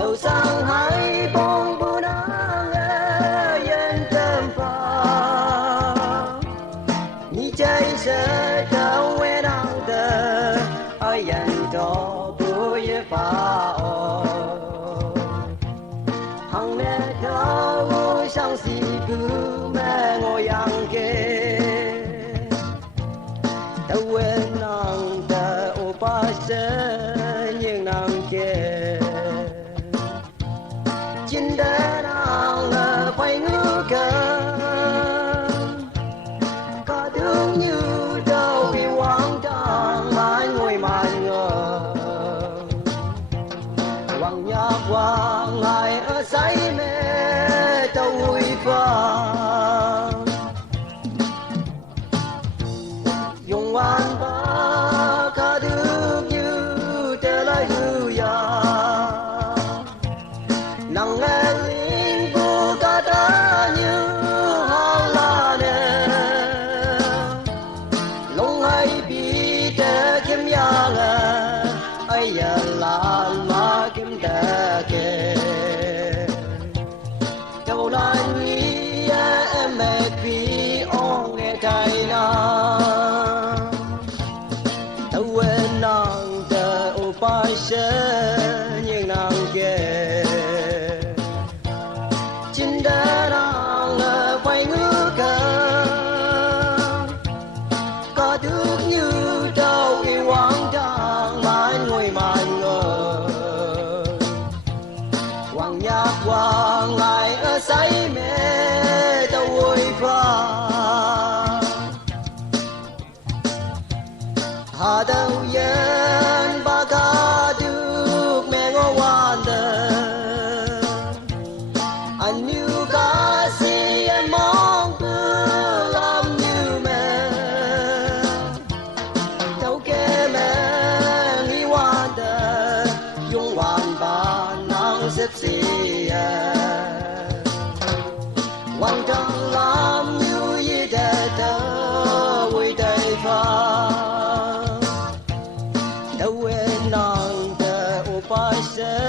đầu sang hai bông bu nắng yên tâm pha ni chạy sẽ cao quê đang đợi ai yên đó bu ye pha hằng mẹ thao sang si cứ mẹ ngồi yang kê ta quên nàng ta ô ba sẽ nhưng nàng kê chính đã nàng phải ngước cả thương như đâu vì hoang tàn mãi ngồi màn ngờ hoàng nhạc hoàng ngài ở say mê tàu vui pha dùng hoàn ba cả thương như tê lại hư ya nắng nghe linh bu cả ta như hang la nè long hay bi tê kim ya ngà ai ya la ma kim tê kê đâu là ni em mẹ pi ong nghe tai na đâu quên nàng tê ô ba sẽ nhưng nàng kê chính đã nàng phải ngước có thức như đâu khi hoang tàn mãi ngồi màn ngờ hoàng nhạc hoàng ngài ở say mê tàu vui pha hà đâu yên ba ca được mẹ ngô hoàn đời anh như ca sĩ em mong cứ làm như mẹ đâu kê mẹ nghĩ hoàn đời dùng hoàn ba năng xếp xì hoàn trang làm như ý để tớ vui đầy pha đâu quên nàng tớ ô ba sẽ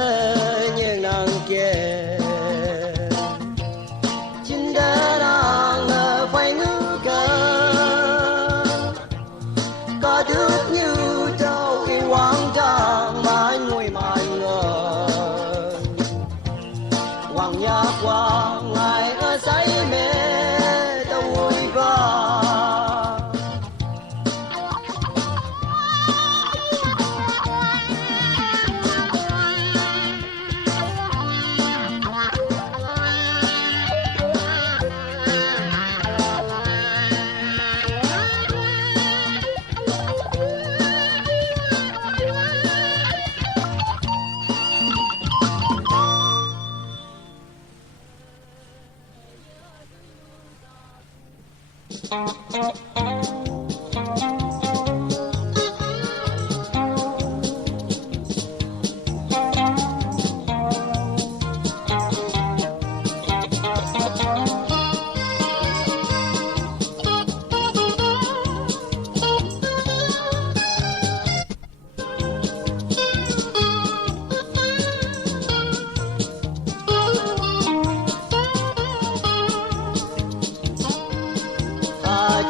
nhưng nàng kê chính đã nàng phải ngước có thức như đâu khi hoang tàn mãi ngồi màn ngờ hoàng nhạc hoàng ngài ở say mê tàu vui pha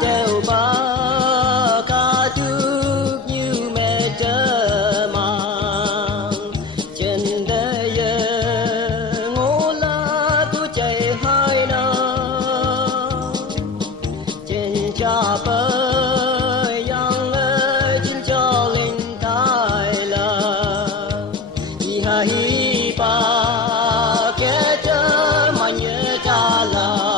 treo ba ca thức như mẹ chở mang trên đời ngô la tu chạy hai năm trên cha bơi yang trên cho linh tai là hi ha hi ba kẻ chở mà nhớ cha là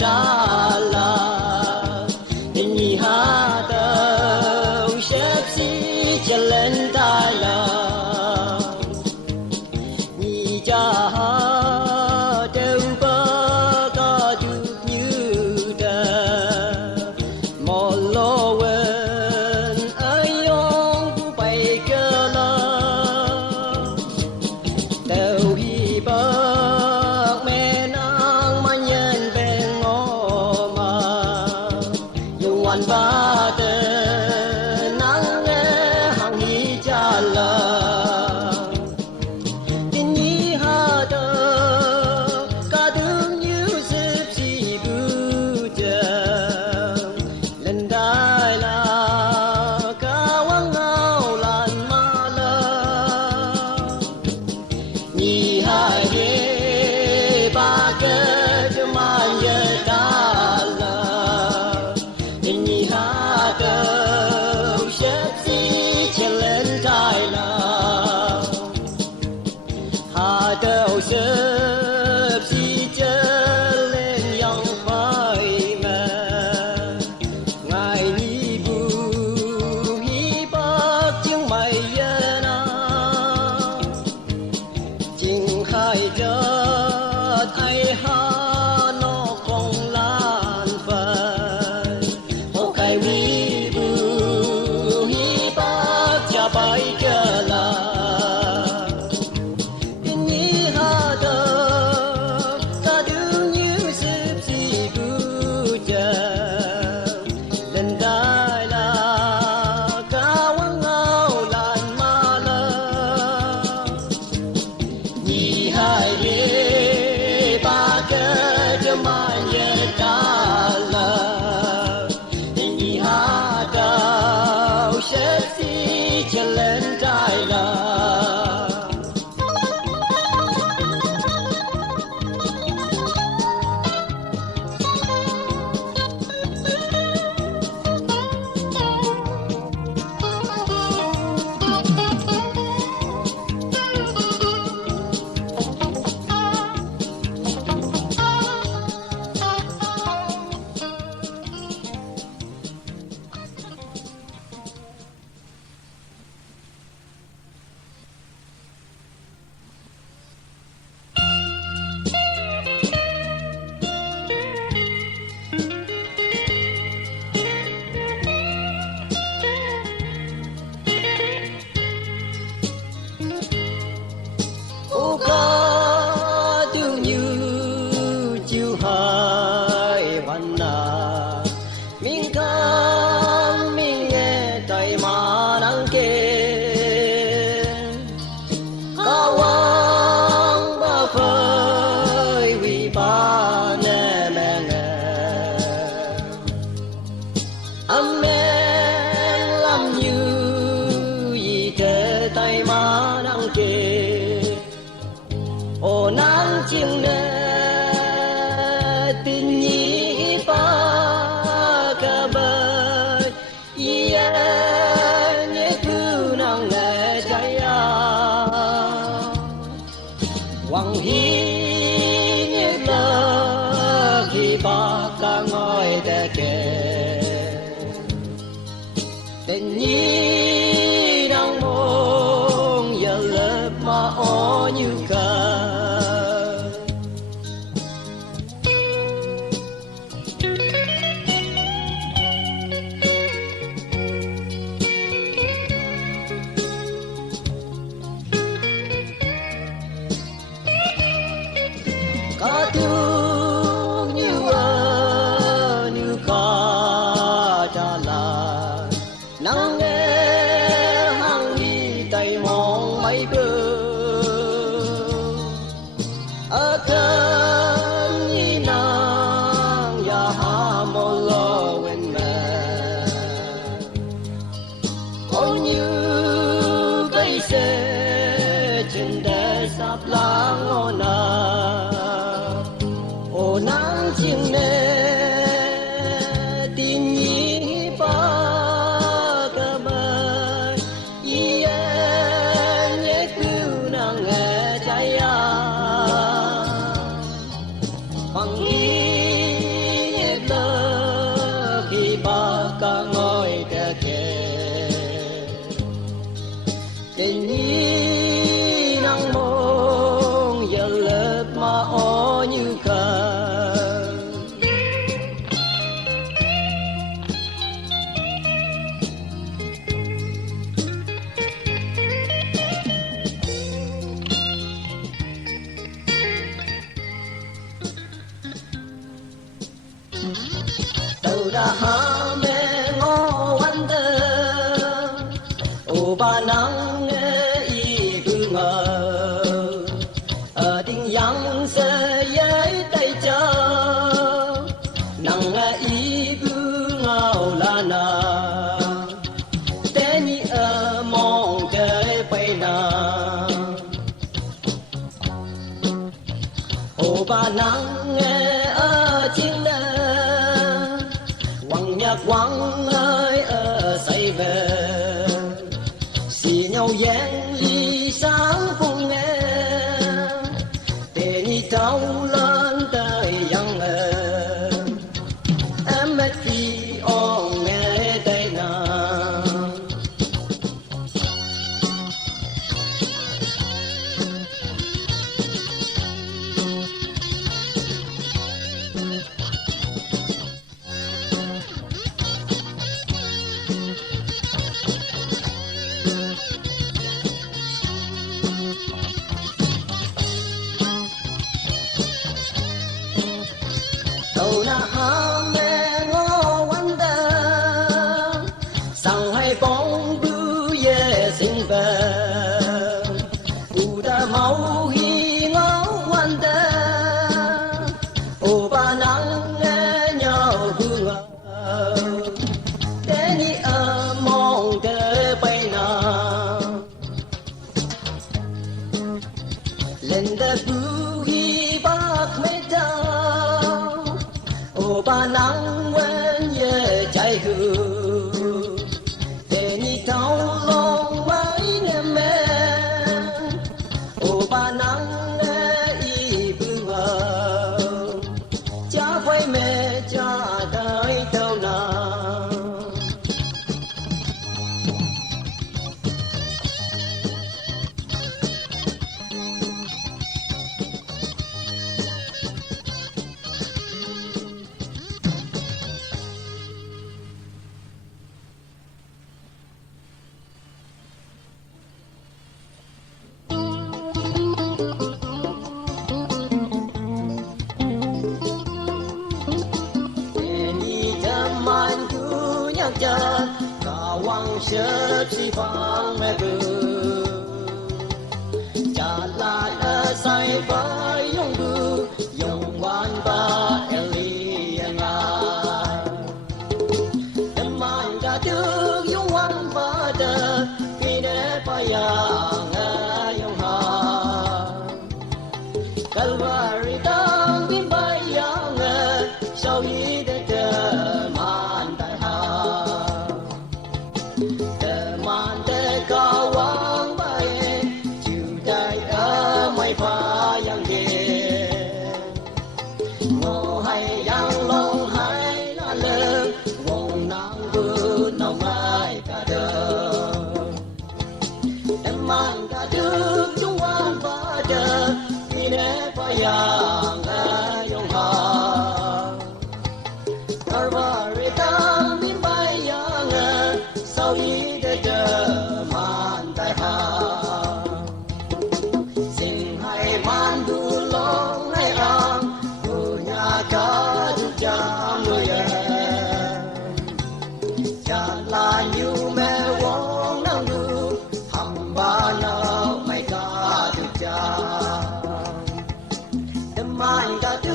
ta la ni ha ta tình nhi đang mong giờ lớp mà ô như cờ có thương như có trả lời nắng nghe hàng đi tay mong mấy bữa ở cơn như nàng ya ha mô lo quên mẹ ôi như cây xe trên đời sắp lãng ngô nắng chiêng nè tin nhí ba cơ mơ y nhé cứu nàng nghe trái bằng y lơ khi ba ca ngồi kề kề tình nhí nàng mong giờ lớp mà ô như cờ từ đã há mẹ ngô anh tơ ô ba nắng nghe y cứ ngờ ở tình yang sẽ giấy tay chờ nắng nghe y cứ ngào là nà té như ở mong trời bay nà ô ba nắng nghe ở trên đời nhạc quăng ơi ở say về xì nhau dáng ly sáng cùng nghe tề nhị thâu lên tới dân em mất khi ôm nghe tay nàng đầu na ha mẹ ngô anh ta sang hai bóng bưu ye sinh về u ta máu hi ngô anh ta ô ba nắng nghe nhau hương để ni ở mong trời bay na lên ta bưu hi bác mẹ ta ô ba nắng quen về chạy hư để nhị thâu lòng mấy em mẹ ô ba nắng y bưng hờ cha với mẹ cha đời đâu nào cha cả quang sớt si phang mẹ bự cha lại ở say với yong bự yong quan ba eli nga em mang cả trước yong quan ba đờ khi để pa yang yong ha kalvari tang bin ba yang sau yi để chờ man tai ha pha yang ghê ngô hay yang long hay là lơ ngô nang vư nong sau ý để chờ màn tai hà xin hay man du long hay ang tu nhà cả tu cha người cha là như mẹ wong nang du hầm ba nào mày cả tu cha đêm mai cả tu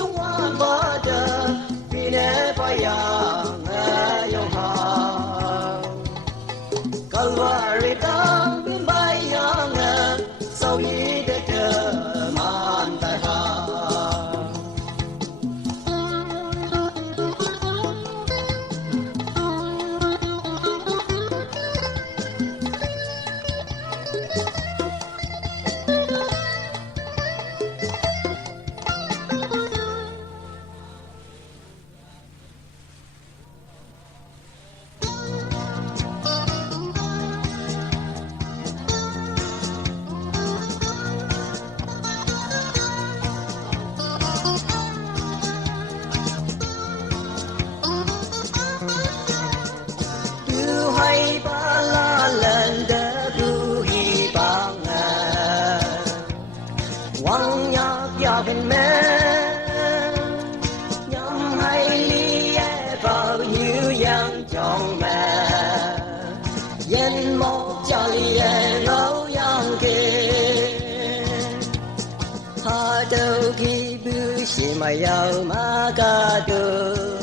yung an ba giờ vì nè phải yang yong ha kalwari tang bin bay yang sau ý để chờ màn tai hà hay ba la lần đã du hi bang quăng nhạc ya bên mẹ nhắm hay li vào như yang trong mẹ yên một cha li nấu yang kê ha đâu khi bư xì mà yêu mà cả được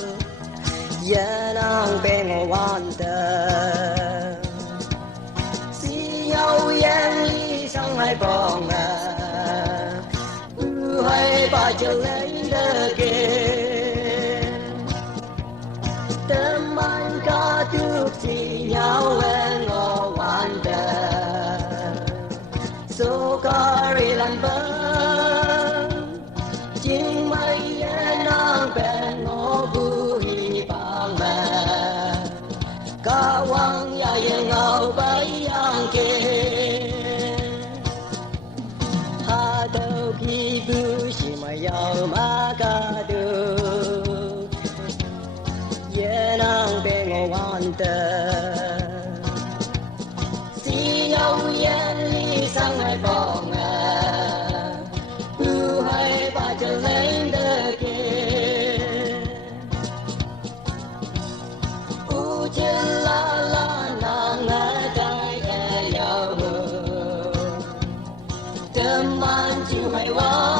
yên ang bên ngoan tơ si yêu yên li sang hai bong hay ba chờ lấy đỡ kê tâm anh cả được si nhau em ngô ngoan tơ số cả ri lan bơ chính mây yên ang bên ngô bu cả quang ya yên ngầu bay yang kê ha đâu khi bu xì mà yêu mà cả được yên ang bên ngoan tơ si yêu yên li sang hai bong hay ba chờ lên đỡ kê trên la la nàng cái yêu tâm an chịu hay quá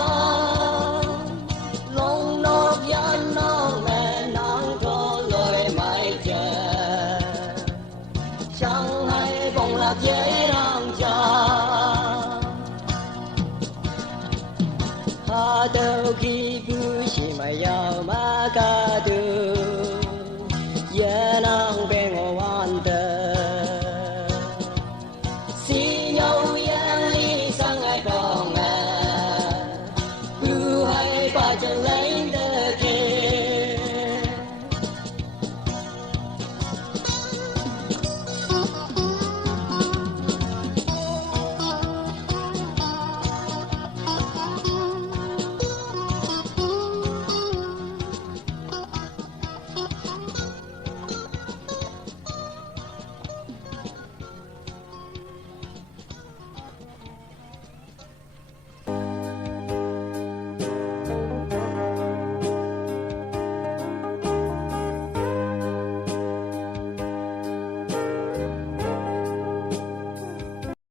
long nóc yan nong mẹ nàng có lời mày chờ chẳng hay bồng lạc dễ nàng cha ha đâu khi vui chỉ mày yêu mà cả